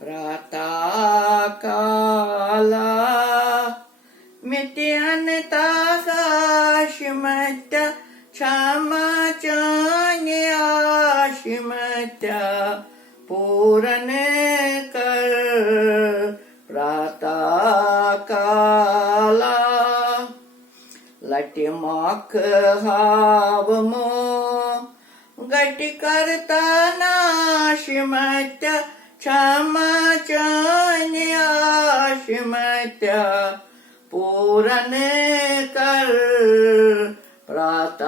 प्रातःकाला मित्यन्ताकाशिमत्य क्षमाचान्याशिमत्य पूरन कर प्रातःकाला लटिमोख हावमो गटी करता नाशिमत्य क्षमाचान्याशिमत्य पूरन कर प्रातःकाला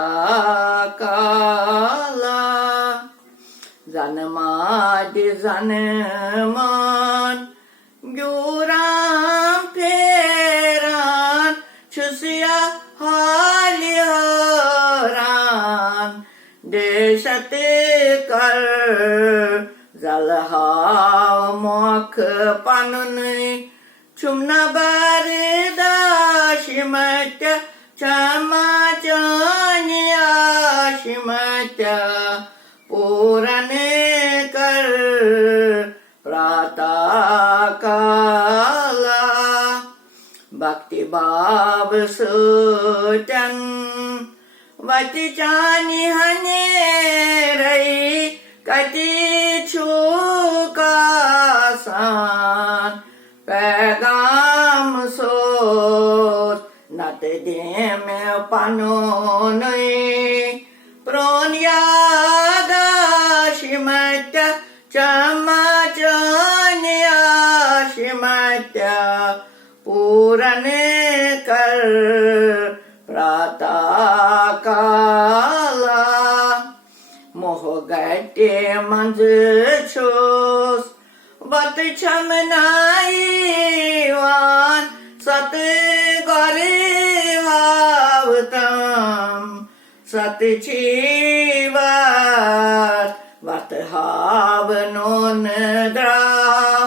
जन्मादि जन्मान जुराम फेरान छुसिया हाली हरान देशते कर जलहाव मोख पानुनी चुमना बारदाशिमत्य क्षमाचान्याशिमत्य पूरन कर प्रातःकाला भक्ति भाव सुतन वति चानि हने रही कति छुकासान पैगाम सोच नत दे में पनो नहीं प्रोन यादाशिमत्य क्षमाचान्याशिमत्य पूरन कर प्रातःकाला मोह गटे मंज छोस बत छमनाईवान सत गरे हावतम सत चीवार वत हावनोन द्राव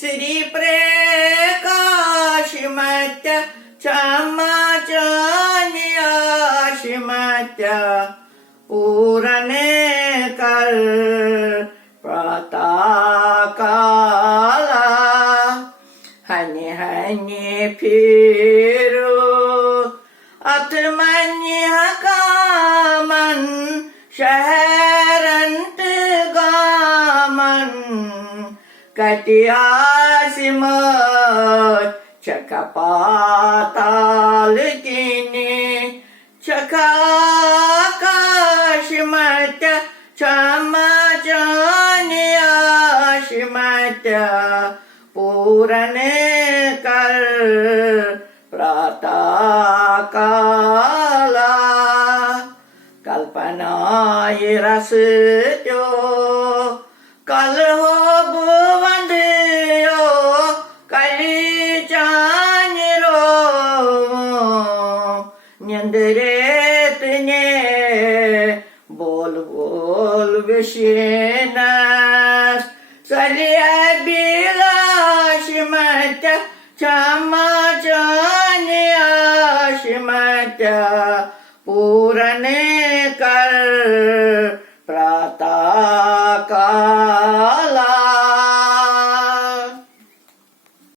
श्री प्रकाशिमत्य क्षमाचान्याशिमत्य पूरन कर प्रातःकाला हनि हनि फिरो अथ मन्य कामन शहरंत गामन कटियासिमत चकपाताल किने चकाकाशिमत्य क्षमाचान्याशिमत्य पूरन कर प्रातःकाला कल्पनाय रस जो कल हो बुवंदियो कली चानिरो निंदरेत ने बोल बोल विषेनस सलिया बिलाशिमत्य क्षमाचान्याशिमत्य